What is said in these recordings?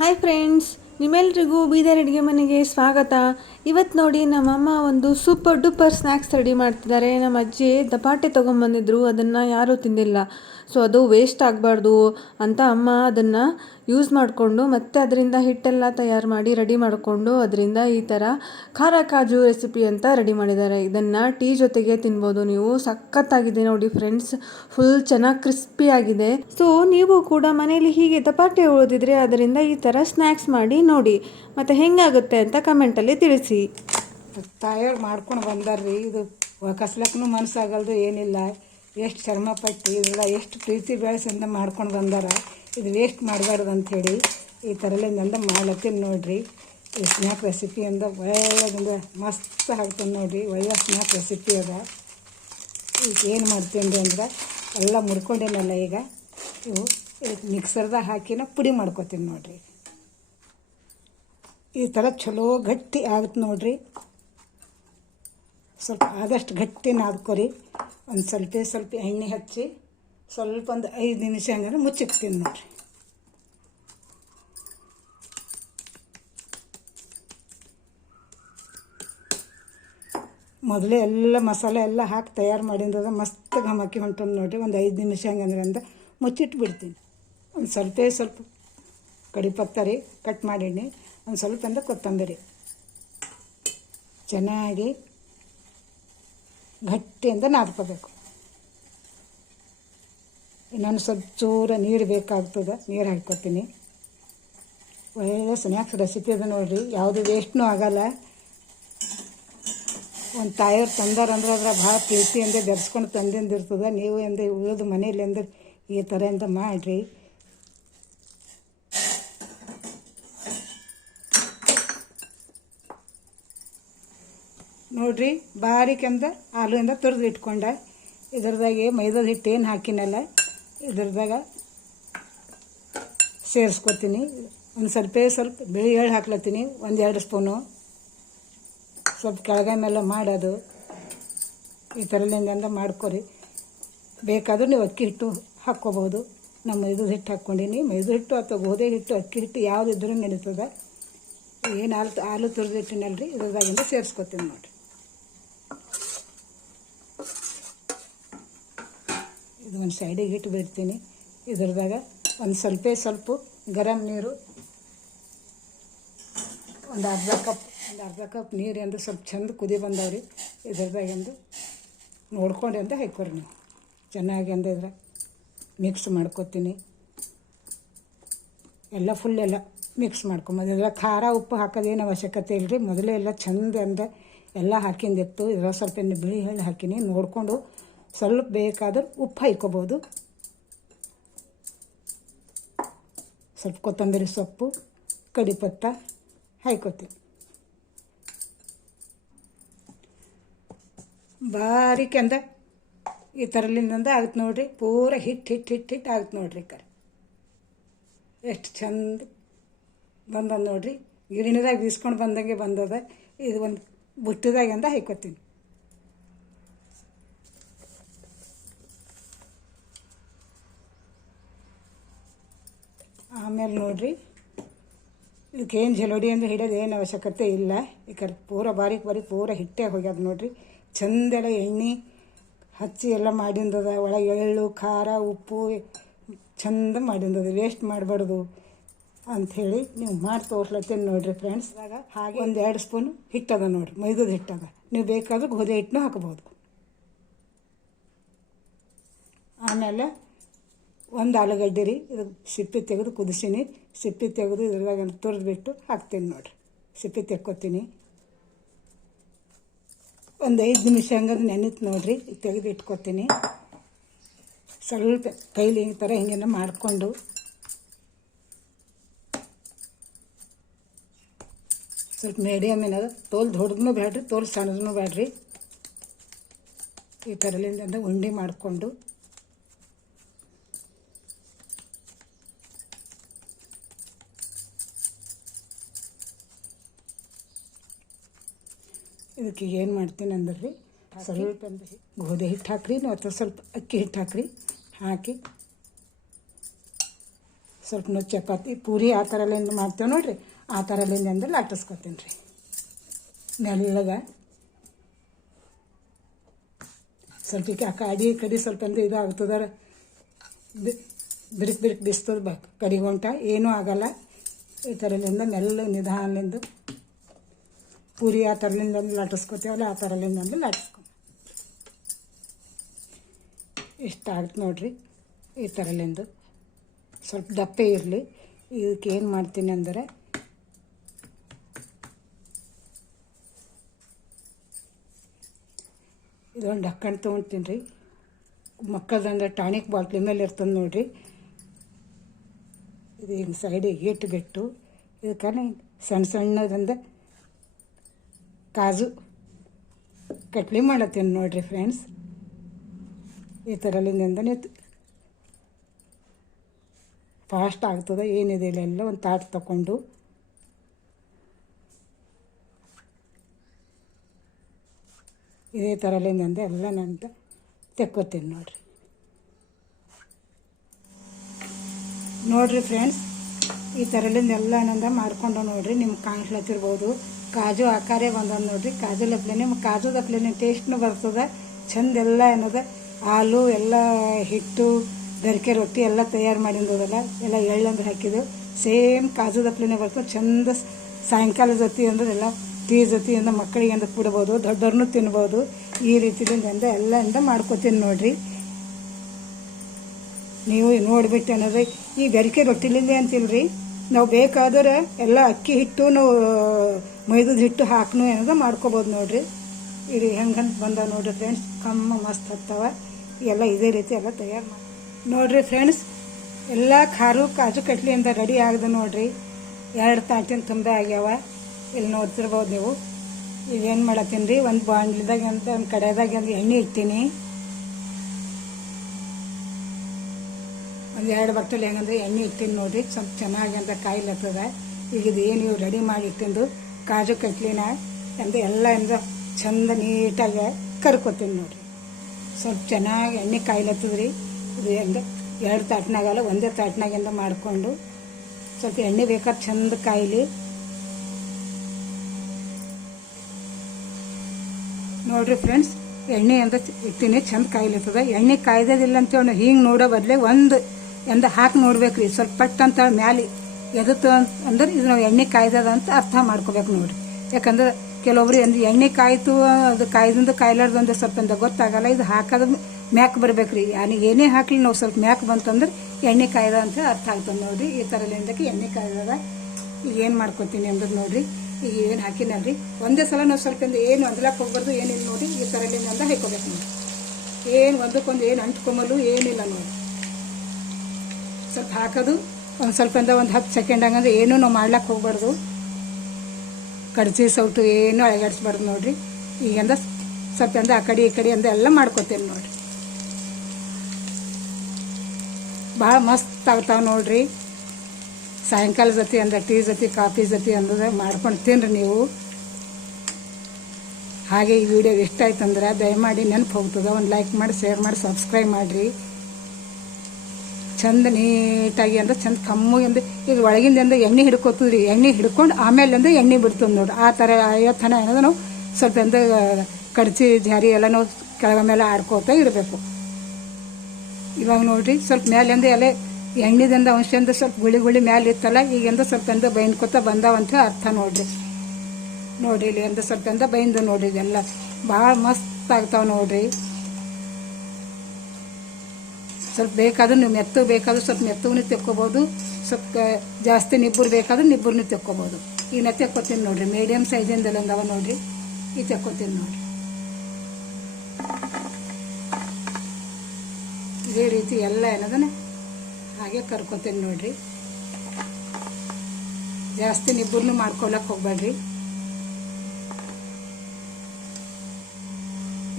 Hi friends, ನಿಮ್ಮೆಲ್ರಿಗೂ ಬೀದರ್ ಅಡುಗೆ ಮನೆಗೆ ಸ್ವಾಗತ. ಇವತ್ತು ನೋಡಿ ನಮ್ಮಮ್ಮ ಒಂದು ಸೂಪರ್ ಡೂಪರ್ ಸ್ನ್ಯಾಕ್ಸ್ ರೆಡಿ ಮಾಡ್ತಿದ್ದಾರೆ. ನಮ್ಮ ಅಜ್ಜಿ ದಪಾಟೆ ತೊಗೊಂಬಂದಿದ್ರು, ಅದನ್ನು ಯಾರೂ ತಿಂದಿಲ್ಲ. ಸೊ ಅದು ವೇಸ್ಟ್ ಆಗಬಾರ್ದು ಅಂತ ಅಮ್ಮ ಅದನ್ನು ಯೂಸ್ ಮಾಡಿಕೊಂಡು ಮತ್ತೆ ಅದರಿಂದ ಹಿಟ್ಟೆಲ್ಲ ತಯಾರು ಮಾಡಿ ರೆಡಿ ಮಾಡಿಕೊಂಡು ಅದರಿಂದ ಈ ಥರ ಖಾರ ಕಾಜು ರೆಸಿಪಿ ಅಂತ ರೆಡಿ ಮಾಡಿದ್ದಾರೆ. ಇದನ್ನು ಟೀ ಜೊತೆಗೆ ತಿನ್ಬೋದು ನೀವು. ಸಖತ್ತಾಗಿದೆ ನೋಡಿ ಫ್ರೆಂಡ್ಸ್, ಫುಲ್ ಚೆನ್ನಾಗಿ ಕ್ರಿಸ್ಪಿ ಆಗಿದೆ. ಸೊ ನೀವು ಕೂಡ ಮನೇಲಿ ಹೀಗೆ ದಪಾಟೆ ಉಳಿದಿದ್ರೆ ಅದರಿಂದ ಈ ಥರ ಸ್ನ್ಯಾಕ್ಸ್ ಮಾಡಿ ನೋಡಿ, ಮತ್ತು ಹೆಂಗಾಗುತ್ತೆ ಅಂತ ಕಮೆಂಟಲ್ಲಿ ತಿಳಿಸಿ. ತಾಯೋರು ಮಾಡ್ಕೊಂಡು ಬಂದಾರ್ರಿ. ಇದು ಕಸ್ಲಕ್ಕೂ ಮನಸ್ಸಾಗಲ್ದು ಏನಿಲ್ಲ. ಎಷ್ಟು ಶ್ರಮ ಪಟ್ಟು ಇದೆಲ್ಲ ಎಷ್ಟು ಪ್ರೀತಿ ಬೆಳೆಸಿಂದ ಮಾಡ್ಕೊಂಡು ಬಂದಾರ. ಇದು ವೇಸ್ಟ್ ಮಾಡಬಾರ್ದು ಅಂಥೇಳಿ ಈ ಥರಲಿಂದ ಮಾಡ್ಲತ್ತೀನಿ ನೋಡಿರಿ. ಈ ಸ್ನ್ಯಾಕ್ ರೆಸಿಪಿ ಅಂದ ಒಳ್ಳೆದಿಂದ ಮಸ್ತ್ ಹಾಕ್ತೀನಿ ನೋಡಿರಿ. ಒಳ್ಳೆ ಸ್ನ್ಯಾಕ್ ರೆಸಿಪಿ ಅದ. ಈಗ ಏನು ಮಾಡ್ತೀನಿ ಅಂದ್ರೆ ಎಲ್ಲ ಮುರ್ಕೊಂಡೇನಲ್ಲ, ಈಗ ಇವು ಮಿಕ್ಸರ್ದಾಗ ಹಾಕಿನ ಪುಡಿ ಮಾಡ್ಕೊತೀನಿ ನೋಡಿರಿ. ಈ ಥರ ಚಲೋ ಗಟ್ಟಿ ಆಗುತ್ತೆ ನೋಡಿರಿ. ಸ್ವಲ್ಪ ಆದಷ್ಟು ಗಟ್ಟಿ ನಾದ್ಕೊರಿ. ಒಂದು ಸ್ವಲ್ಪ ಎಣ್ಣೆ ಹಚ್ಚಿ ಸ್ವಲ್ಪ ಒಂದು 5 ನಿಮಿಷ ಹಂಗಾರೆ ಮುಚ್ಚಿಕ್ತೀನಿ ನೋಡಿರಿ. ಮೊದಲೇ ಎಲ್ಲ ಮಸಾಲೆ ಎಲ್ಲ ಹಾಕಿ ತಯಾರು ಮಾಡಿದ್ದದ ಮಸ್ತ್ ಘಮಕ್ಕಿ ಹೊಂಟೊಂದು ನೋಡಿರಿ. ಒಂದು 5 ನಿಮಿಷ ಹಂಗಂದ್ರೆ ಅಂತ ಮುಚ್ಚಿಟ್ಟು ಬಿಡ್ತೀನಿ. ಒಂದು ಸ್ವಲ್ಪ ಕಡಿಪತ್ತ ರೀ ಕಟ್ ಮಾಡೀನಿ. ಒಂದು ಸ್ವಲ್ಪ ಅಂದ್ರೆ ಕೊತ್ತಂಬರಿ ಚೆನ್ನಾಗಿ ಗಟ್ಟಿಯಿಂದ ನಾದ್ಕೋಬೇಕು. ಇನ್ನೊಂದು ಸ್ವಲ್ಪ ಚೂರ ನೀರು ಬೇಕಾಗ್ತದೆ, ನೀರು ಹಾಕ್ಕೊತೀನಿ. ಒಳ್ಳೆ ಸ್ನ್ಯಾಕ್ಸ್ ರೆಸಿಪಿ ಅದು ನೋಡಿರಿ. ಯಾವುದು ವೇಸ್ಟ್ನೂ ಆಗಲ್ಲ. ಒಂದು ತಾಯಿಯವ್ರು ತಂದಾರಂದ್ರೆ ಅದ್ರ ಭಾಳ ಪ್ರೀತಿಯಿಂದ ಬೆರೆಸ್ಕೊಂಡು ತಂದಿಂದಿರ್ತದೆ. ನೀವು ಎಂದು ಉಳಿದು ಮನೇಲಿ ಅಂದ್ರೆ ಈ ಥರ ಅಂತ ಮಾಡಿರಿ. ನೋಡಿರಿ, ಬಾರಿಕೆಂದ ಆಲೂಯಿಂದ ತುರಿದು ಇಟ್ಕೊಂಡೆ. ಇದ್ರದಾಗೆ ಮೈದಾದ ಹಿಟ್ಟು ಏನು ಹಾಕಿನಲ್ಲ ಇದ್ರದಾಗ ಸೇರಿಸ್ಕೊತೀನಿ. ಒಂದು ಸ್ವಲ್ಪ ಬಿಳಿ ಎಳ್ಳು ಹಾಕ್ಲತ್ತೀನಿ, 1-2 ಸ್ಪೂನು. ಸ್ವಲ್ಪ ಕೆಳಗೆ ಮೇಲೆ ಮಾಡೋದು ಈ ಥರಲಿಂದ ಮಾಡ್ಕೊರಿ. ಬೇಕಾದರೂ ನೀವು ಅಕ್ಕಿ ಹಿಟ್ಟು ಹಾಕ್ಕೋಬೋದು. ನಮ್ಮ ಮೈದದ ಹಿಟ್ಟು ಹಾಕ್ಕೊಂಡೀನಿ. ಮೈದಾ ಹಿಟ್ಟು ಅಥವಾ ಗೋಧಿ ಹಿಟ್ಟು, ಅಕ್ಕಿ ಹಿಟ್ಟು ಯಾವುದಿದ್ರೂ ನಡೀತದೆ. ಏನು ಆಲು ತುರಿದು ಇಟ್ಟಿನಲ್ರಿ, ಇದ್ರದಾಗಿಂದ ಸೇರಿಸ್ಕೊತೀನಿ ನೋಡಿರಿ. ಇದು ಒಂದು ಸೈಡಿಗೆ ಇಟ್ಟು ಬಿಡ್ತೀನಿ. ಇದ್ರದಾಗ ಒಂದು ಸ್ವಲ್ಪ ಗರಂ ನೀರು, ಒಂದು ಅರ್ಧ ಕಪ್ ನೀರು ಎಂದು ಸ್ವಲ್ಪ ಚೆಂದ ಕುದಿ ಬಂದವ್ರಿ. ಇದ್ರದಾಗೆಂದು ನೋಡ್ಕೊಂಡು ಅಂತ ಹಾಕೋರಿ ನೀವು. ಚೆನ್ನಾಗಿ ಅಂದ ಇದ್ರೆ ಮಿಕ್ಸ್ ಮಾಡ್ಕೊತೀನಿ. ಎಲ್ಲ ಫುಲ್ ಎಲ್ಲ ಮಿಕ್ಸ್ ಮಾಡ್ಕೊಂಬೋದು. ಇದ್ರಾಗ ಖಾರ ಉಪ್ಪು ಹಾಕೋದೇನು ಅವಶ್ಯಕತೆ ಇಲ್ಲರಿ. ಮೊದಲೇ ಎಲ್ಲ ಚೆಂದ ಅಂದ ಎಲ್ಲ ಹಾಕಿಂದಿತ್ತು. ಇದ್ರಾಗ ಸ್ವಲ್ಪ ಬಿಳಿ ಎಳ್ಳು ಹಾಕಿನಿ. ನೋಡಿಕೊಂಡು ಸ್ವಲ್ಪ ಬೇಕಾದ್ರೆ ಉಪ್ಪು ಹಾಕ್ಕೋಬೋದು. ಸ್ವಲ್ಪ ಕೊತ್ತಂಬರಿ ಸೊಪ್ಪು, ಕಡಿಪತ್ತ ಹಾಕ್ಕೋತೀವಿ. ಬಾರಿಕೆಂದ ಈ ಥರಲಿಂದ ಆಗುತ್ತೆ ನೋಡಿರಿ. ಪೂರ ಹಿಟ್ಟು ಆಗುತ್ತೆ ನೋಡಿರಿ. ಕರೆ ಎಷ್ಟು ಚಂದ ಬಂದದ ನೋಡಿರಿ. ಗಿರಣಿದಾಗ ಬೀಸ್ಕೊಂಡು ಬಂದಂಗೆ ಬಂದದ. ಇದು ಒಂದು ಬುಟ್ಟಿದಾಗಿಂದ ಹಾಕ್ಕೋತೀನಿ. ಆಮೇಲೆ ನೋಡಿರಿ, ಇದಕ್ಕೇನು ಜಲೋಡಿ ಅಂದ್ರೆ ಹಿಡಿಯೋದು ಏನು ಅವಶ್ಯಕತೆ ಇಲ್ಲ. ಈ ಕಡೆ ಪೂರ ಬಾರೀಕ್ ಪೂರ ಹಿಟ್ಟೇ ಹೋಗ್ಯದ ನೋಡಿರಿ. ಚಂದೆಲ್ಲ ಎಣ್ಣೆ ಹಚ್ಚಿ ಎಲ್ಲ ಮಾಡಿಂದದ. ಒಳಗೆ ಎಳ್ಳು, ಖಾರ, ಉಪ್ಪು ಚಂದ ಮಾಡಿಂದದ. ವೇಸ್ಟ್ ಮಾಡಬಾರ್ದು ಅಂಥೇಳಿ ನೀವು ಮಾಡಿ ತೋರ್ಸ್ಲತ್ತೀನಿ ನೋಡಿರಿ ಫ್ರೆಂಡ್ಸ್. ಹಾಗೆ 1-2 ಸ್ಪೂನು ಹಿಟ್ಟದ ನೋಡಿರಿ, ಮೈದದ ಹಿಟ್ಟದ. ನೀವು ಬೇಕಾದ್ರೆ ಗೋಧಿ ಹಿಟ್ಟನ್ನು ಹಾಕ್ಬೋದು. ಆಮೇಲೆ ಒಂದು ಆಲೂಗಡ್ಡೆ ರೀ, ಇದು ಸಿಪ್ಪೆ ತೆಗೆದು ಕುದಿಸೀನಿ. ಸಿಪ್ಪೆ ತೆಗೆದು ಇದ್ರಾಗ ತುರಿದ್ಬಿಟ್ಟು ಹಾಕ್ತೀನಿ ನೋಡಿರಿ. ಸಿಪ್ಪೆ ತೆಕ್ಕೋತೀನಿ. ಒಂದು 5 ನಿಮಿಷ ಹಂಗದು ನೆನಿತು ನೋಡಿರಿ. ತೆಗೆದು ಇಟ್ಕೊತೀನಿ. ಸ್ವಲ್ಪ ಕೈಲಿ ಈ ಥರ ಹಿಂಗೇನ ಮಾಡಿಕೊಂಡು ಸ್ವಲ್ಪ ಮೀಡಿಯಮ್ ಏನದ. ತೋಲ್ ದೊಡ್ಡದೂ ಬೇಡ್ರಿ, ತೋಲ್ ಸಣ್ಣದೂ ಬೇಡ್ರಿ. ಈ ಥರಲಿಂದ ಉಂಡೆ ಮಾಡಿಕೊಂಡು ಇದಕ್ಕೆ ಏನು ಮಾಡ್ತೀನಿ ಅಂದ್ರೆ ರೀ, ಸ್ವಲ್ಪ ಗೋಧಿ ಹಿಟ್ಟು ಹಾಕ್ರಿ, ಅಥವಾ ಸ್ವಲ್ಪ ಅಕ್ಕಿ ಹಿಟ್ಟು ಹಾಕ್ರಿ. ಹಾಕಿ ಸ್ವಲ್ಪ ಚಪಾತಿ ಪೂರಿ ಆ ಥರಲಿಂದ ಮಾಡ್ತೇವೆ ನೋಡಿರಿ, ಆ ಥರಲಿಂದ ಅಂದ್ರೆ ಲಟ್ಟಿಸ್ಕೊತೀನಿ ರೀ ಮೆಲ್ಲಗೆ. ಸ್ವಲ್ಪ ಈ ಕಡಿ ಸ್ವಲ್ಪ ಅಂದ್ರೆ ಇದಾಗ್ತದ, ಬಿರುಕು ಬಿಸ್ತದ ಕಡಿಗೊಂಟ, ಏನೂ ಆಗಲ್ಲ. ಈ ಥರಲಿಂದ ಮೆಲ್ಲ ನಿಧಾನದಿಂದ ಪೂರಿ ಆ ಥರಲಿಂದ ಲಟ್ಟಿಸ್ಕೊತೇವಲ್ಲ ಆ ಥರಲಿಂದ ಅಂದ್ರೆ ಲಟ್ಟಿಸ್ಕೊ. ಇಷ್ಟ ಆಗುತ್ತೆ ನೋಡಿರಿ ಈ ಥರಲಿಂದ. ಸ್ವಲ್ಪ ದಪ್ಪೆ ಇರಲಿ. ಇದಕ್ಕೆ ಏನು ಮಾಡ್ತೀನಿ ಅಂದರೆ ಇದೊಂದು ಡಕ್ಕಣ್ ತೊಗೊತೀನಿ ರೀ. ಮಕ್ಕಳದಂದ್ರೆ ಟಾನಿಕ್ ಬಾಟ್ಲಿ ಮೇಲೆ ಇರ್ತದೆ ನೋಡಿರಿ. ಇದು ಹಿಂಗೆ ಸೈಡಿಗೆ ಇಟ್ಟುಬಿಟ್ಟು ಇದಕ್ಕೆ ಸಣ್ಣದಂದ ಕಾಜು ಕಟ್ಲಿ ಮಾಡತ್ತೀನಿ ನೋಡಿರಿ ಫ್ರೆಂಡ್ಸ್. ಈ ಥರಲಿಂದನೇ ಫಾಸ್ಟ್ ಆಗ್ತದೆ, ಏನಿದೆ ಇಲ್ಲೆಲ್ಲ ಒಂದು ತಾಟ್ ತಗೊಂಡು ಇದೇ ಥರಲಿಂದ ಎಲ್ಲ ನಂತ ತೆಕ್ಕೋತೀನಿ ನೋಡಿರಿ ಫ್ರೆಂಡ್ಸ್. ಈ ಥರಲಿಂದ ಎಲ್ಲ ನಂದ ಮಾಡ್ಕೊಂಡು ನೋಡಿರಿ, ನಿಮ್ಗೆ ಕಾಣಿಸ್ಲತ್ತಿರ್ಬೋದು. ಕಾಜು ಆಕಾರೇ ಬಂದದ ನೋಡಿರಿ. ಕಾಜುದಪ್ಲೇನೆ ಟೇಸ್ಟ್ನೂ ಬರ್ತದೆ ಚಂದ. ಎಲ್ಲ ಏನದ ಹಾಲು ಎಲ್ಲ ಹಿಟ್ಟು ಗರಿಕೆ ರೊಟ್ಟಿ ಎಲ್ಲ ತಯಾರು ಮಾಡಿದ್ದಲ್ಲ, ಎಲ್ಲ ಎಳ್ಳಂದ್ರೆ ಹಾಕಿದ್ದು ಸೇಮ್ ಕಾಜುದಪ್ಲೇನೆ ಬರ್ತದೆ ಚಂದ. ಸಾಯಂಕಾಲ ಜೊತೆ ಅಂದ್ರೆ ಎಲ್ಲ ಟೀ ಜೊತೆಯಿಂದ ಮಕ್ಕಳಿಗೆ ಅಂತ ಕೊಡ್ಬೋದು, ದೊಡ್ಡವ್ರನ್ನೂ ತಿನ್ಬೋದು. ಈ ರೀತಿಯಿಂದ ಎಲ್ಲ ಮಾಡ್ಕೊತೀನಿ ನೋಡಿರಿ. ನೀವು ನೋಡಿಬಿಟ್ಟು ಅನ್ನೋದು ಈ ಗರಿಕೆ ರೊಟ್ಟಿಲಿಂದ ಅಂತಿಲ್ರಿ, ನಾವು ಬೇಕಾದ್ರೆ ಎಲ್ಲ ಅಕ್ಕಿ ಹಿಟ್ಟು ನಾವು ಮೈದದ ಹಿಟ್ಟು ಹಾಕನು ಏನದ ಮಾಡ್ಕೋಬೋದು ನೋಡಿರಿ. ಇದು ಹೆಂಗಂತ ಬಂದ ನೋಡಿರಿ ಫ್ರೆಂಡ್ಸ್, ಕಮ್ಮ ಮಸ್ತ್ ಹತ್ತವ. ಎಲ್ಲ ಇದೇ ರೀತಿ ಎಲ್ಲ ತಯಾರು ಮಾಡಿ ನೋಡಿರಿ ಫ್ರೆಂಡ್ಸ್. ಎಲ್ಲ ಕಾಜು ಕಟ್ಲಿ ಅಂತ ರೆಡಿ ಆಗದೆ ನೋಡಿರಿ. 2 ತಾಟಿನ ತುಂಬ ಆಗ್ಯಾವ. ಇಲ್ಲಿ ನೋಡ್ತಿರ್ಬೋದು ನೀವು. ಇವೇನು ಮಾಡತ್ತೀನಿ ರೀ, ಒಂದು ಬಾಂಡ್ಲಿದಾಗ ಅಂತ ಒಂದು ಕಡೆದಾಗ ಒಂದು ಎಣ್ಣೆ ಇಡ್ತೀನಿ. ಒಂದು 2 ಬಟ್ಟಲು ಹೆಂಗಂದ್ರೆ ಎಣ್ಣೆ ಇಡ್ತೀನಿ ನೋಡಿರಿ. ಸ್ವಲ್ಪ ಚೆನ್ನಾಗಿ ಅಂತ ಕಾಯಿಲತ್ತದ. ಈಗ ಇದು ಏನು ಇವು ರೆಡಿ ಮಾಡಿ ಇಟ್ಟಿಂದು ಕಾಜು ಕಟ್ಲಿನ ಎಲ್ಲ ಚಂದ ನೀಟಾಗಿ ಕರ್ಕೊತೀನಿ ನೋಡಿರಿ. ಸ್ವಲ್ಪ ಚೆನ್ನಾಗಿ ಎಣ್ಣೆ ಕಾಯಿಲತ್ತದ್ರಿ. ಇದು 2 ತಾಟ್ನಾಗಲ್ಲ, ಒಂದೇ ತಾಟ್ನಾಗಿಂದ ಮಾಡಿಕೊಂಡು ಸ್ವಲ್ಪ ಎಣ್ಣೆ ಬೇಕಾದ್ರೆ ಚಂದ ಕಾಯಿಲಿ ನೋಡಿರಿ ಫ್ರೆಂಡ್ಸ್. ಎಣ್ಣೆ ಅಂತ ಇಟ್ಟಿನಿ ಚಂದ ಕಾಯಿಲತ್ತದ. ಎಣ್ಣೆ ಕಾಯ್ದಿಲ್ಲ ಅಂತೇಳಿ ಹಿಂಗೆ ನೋಡೋ ಬದಲೇ ಒಂದು ಹಾಕಿ ನೋಡ್ಬೇಕು ರೀ. ಸ್ವಲ್ಪ ಪಟ್ ಅಂತ ಮ್ಯಾಲೆ ಎದತ್ತು ಅಂದ್ರೆ ಇದು ನಾವು ಎಣ್ಣೆ ಕಾಯ್ದದ ಅಂತ ಅರ್ಥ ಮಾಡ್ಕೋಬೇಕು ನೋಡಿರಿ. ಯಾಕಂದ್ರೆ ಕೆಲವೊಬ್ರು ಎಣ್ಣೆ ಕಾಯ್ತು ಅದು ಕಾಯ್ದಿಂದ ಕಾಯ್ಲಾರ್ದು ಅಂದ್ರೆ ಸ್ವಲ್ಪ ಗೊತ್ತಾಗಲ್ಲ. ಇದು ಹಾಕೋದು ಮ್ಯಾಕ್ ಬರ್ಬೇಕು ರೀ. ಏನೇ ಹಾಕಲಿ ನಾವು ಸ್ವಲ್ಪ ಮ್ಯಾಕ್ ಬಂತಂದ್ರೆ ಎಣ್ಣೆ ಕಾಯ್ದ ಅಂತ ಅರ್ಥ ಆಗ್ತದೆ ನೋಡಿರಿ. ಈ ಥರಲಿಂದಕ್ಕೆ ಎಣ್ಣೆ ಕಾಯ್ದದ. ಈಗ ಏನು ಮಾಡ್ಕೊತೀನಿ ಅಂದ್ರೆ ನೋಡಿರಿ, ಈಗ ಏನು ಹಾಕಿನಲ್ರಿ ಒಂದೇ ಸಲ ನಾವು ಸ್ವಲ್ಪ ಏನು ಅಂದ್ಲಕ್ಕೆ ಹೋಗ್ಬಾರ್ದು, ಏನಿಲ್ಲ ನೋಡಿ. ಈ ಥರಲಿಂದ ಹಾಕೋಬೇಕು ನೋಡಿ. ಏನು ಒಂದಕ್ಕೊಂದು ಏನು ಅಂಟ್ಕೊಂಬಲು ಏನಿಲ್ಲ ನೋಡಿ. ಸ್ವಲ್ಪ ಹಾಕೋದು ಒಂದು ಸ್ವಲ್ಪ ಒಂದು 10 ಸೆಕೆಂಡ್ ಹಂಗಂದ್ರೆ ಏನೂ ನಾವು ಮಾಡ್ಲಿಕ್ಕೆ ಹೋಗ್ಬಾರ್ದು. ಕಡ್ಚಿ ಸೌಟು ಏನೂ ಅಳಗಾಡಿಸ್ಬಾರ್ದು ನೋಡಿರಿ. ಈಗಂದ ಸ್ವಲ್ಪ ಆ ಕಡೆ ಈ ಕಡೆ ಎಲ್ಲ ಮಾಡ್ಕೊತೇನೆ ನೋಡಿರಿ. ಭಾಳ ಮಸ್ತ್ ಆಗ್ತಾವೆ ನೋಡಿರಿ. ಸಾಯಂಕಾಲ ಜೊತೆ ಟೀ ಜೊತೆ ಕಾಫಿ ಜೊತೆ ಮಾಡ್ಕೊಂಡು ತಿನ್ನಿರಿ ನೀವು. ಹಾಗೆ ಈ ವಿಡಿಯೋ ಇಷ್ಟ ಆಯ್ತಂದ್ರೆ ದಯಮಾಡಿ ನೆನಪು ಹೋಗ್ತದೆ, ಒಂದು ಲೈಕ್ ಮಾಡಿ, ಶೇರ್ ಮಾಡಿ, ಸಬ್ಸ್ಕ್ರೈಬ್ ಮಾಡಿರಿ. ಚಂದ ನೀಟಾಗಿ ಚಂದ ಕಮ್ಮಗಿಂದ ಈಗ ಒಳಗಿಂದ ಎಣ್ಣೆ ಹಿಡ್ಕೋತದ್ರಿ. ಎಣ್ಣೆ ಹಿಡ್ಕೊಂಡು ಆಮೇಲೆ ಎಣ್ಣೆ ಬಿಡ್ತದೆ ನೋಡಿ. ಆ ಥರ ಐವತ್ತನ ಏನದ ನಾವು ಸ್ವಲ್ಪ ಕಡ್ಚಿ ಜಾರಿ ಎಲ್ಲ ನಾವು ಕೆಳಗ ಮೇಲೆ ಆಡ್ಕೋತಾ ಇರಬೇಕು. ಇವಾಗ ನೋಡಿರಿ ಸ್ವಲ್ಪ ಮೇಲಿಂದ ಎಲೆ ಎಣ್ಣೆದಿಂದ ಅಂಶದಿಂದ ಸ್ವಲ್ಪ ಗುಳಿ ಮೇಲೆ ಇತ್ತಲ್ಲ, ಈಗಿಂದ ಸ್ವಲ್ಪ ಬೈನ್ಕೋತ ಬಂದಾವಂತ ಅರ್ಥ ನೋಡಿರಿ. ಇಲ್ಲಿ ಸ್ವಲ್ಪ ಬೈಂದು ನೋಡ್ರಿ. ಇದೆಲ್ಲ ಭಾಳ ಮಸ್ತ್ ಆಗ್ತಾವೆ ನೋಡಿರಿ. ಸ್ವಲ್ಪ ಬೇಕಾದ್ರೆ ನೀವು ಮೆತ್ತು ಬೇಕಾದ್ರೆ ಸ್ವಲ್ಪ ಮೆತ್ತವೂ ತೆಕ್ಕೋಬೋದು, ಸ್ವಲ್ಪ ಜಾಸ್ತಿ ನಿಬ್ಬರು ಬೇಕಾದ್ರೆ ನಿಬ್ಬರನ್ನು ತೆಕ್ಕೋಬೋದು. ಈಗ ನಾ ತೆಕ್ಕೋತೀನಿ ನೋಡಿರಿ. ಮೀಡಿಯಮ್ ಸೈಜಿಂದೆಲ್ಲ ಅಂದವ ನೋಡಿರಿ. ಈಗ ತೆಕ್ಕೋತೀನಿ ನೋಡಿರಿ. ಇದೇ ರೀತಿ ಎಲ್ಲ ಏನದನ್ನ ಹಾಗೆ ಕರ್ಕೋತೀನಿ ನೋಡಿರಿ. ಜಾಸ್ತಿ ನಿಬ್ಬರನ್ನು ಮಾಡ್ಕೊಳಕ್ಕೆ ಹೋಗ್ಬೇಡ್ರಿ.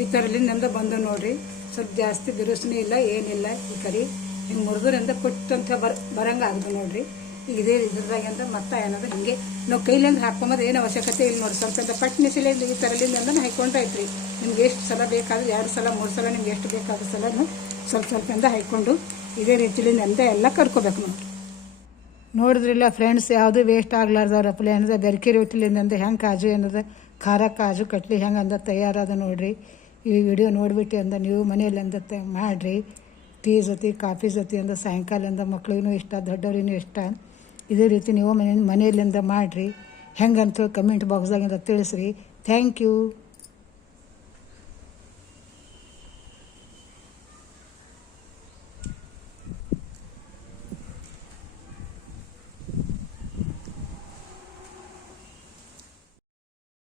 ಈ ಥರಲಿಂದ ಬಂದು ನೋಡಿರಿ. ಸ್ವಲ್ಪ ಜಾಸ್ತಿ ಬಿರುಸನೇ ಇಲ್ಲ, ಏನಿಲ್ಲ. ಈ ಕಡೆ ಹಿಂಗೆ ಮುರಿದ್ರಿಂದ ಕೊಟ್ಟಂತ ಬರಂಗೆ ಆಗ್ದು ನೋಡಿರಿ. ಈಗ ಇದೇ ಇದ್ರದಾಗಿಂದ ಮತ್ತೆ ಏನದ ಹಿಂಗೆ ನಾವು ಕೈಲಿಂದ ಹಾಕ್ಕೊಂಬೋದು, ಏನು ಅವಶ್ಯಕತೆ ಇಲ್ಲ ನೋಡಿ. ಸ್ವಲ್ಪ ಪಟ್ ನಿಸಿಲಿಂದ ಈ ಥರಲಿಂದ ಹಾಕೊಂಡ್ರಾಯ್ತು. ನಿಮ್ಗೆ ಎಷ್ಟು ಸಲ ಬೇಕಾದ್ರೆ 2 ಸಲ 3 ಸಲ ನಿಮ್ಗೆ ಎಷ್ಟು ಬೇಕಾದ ಸಲ ಸ್ವಲ್ಪ ಹಾಕ್ಕೊಂಡು ಇದೇ ರೀತಿಲಿಂದ ಎಲ್ಲ ಕರ್ಕೋಬೇಕು ನೋಡಿ. ನೋಡಿದ್ರಿಲ್ಲ ಫ್ರೆಂಡ್ಸ್, ಯಾವುದೂ ವೇಸ್ಟ್ ಆಗ್ಲಾರ್ದವ್ರ ಅಪ್ಲೆ ಅನ್ನೋದು ಬೆರ್ಕೆ ರೊಟ್ಟಿಲಿಂದ ಹೆಂಗೆ ಕಾಜು ಅನ್ನೋದು ಖಾರ ಕಾಜು ಕಟ್ಲಿ ಹೆಂಗೆ ಅಂದ ತಯಾರದ ನೋಡಿರಿ. ಈ ವಿಡಿಯೋ ನೋಡಿಬಿಟ್ಟು ಅಂದ ನೀವು ಮನೆಯಲ್ಲಿ ಅಂದ ಮಾಡಿರಿ. ಟೀ ಜೊತೆ ಕಾಫಿ ಜೊತೆ ಅಂದ ಸಾಯಂಕಾಲದಿಂದ ಮಕ್ಳಿಗೂ ಇಷ್ಟ, ದೊಡ್ಡವ್ರಿಗೂ ಇಷ್ಟ. ಇದೇ ರೀತಿ ನೀವು ಮನೆಯಲ್ಲಿಂದ ಮಾಡಿರಿ. ಹೆಂಗಂತ ಕಮೆಂಟ್ ಬಾಕ್ಸ್ದಾಗಿಂದ ತಿಳಿಸ್ರಿ. Thank you.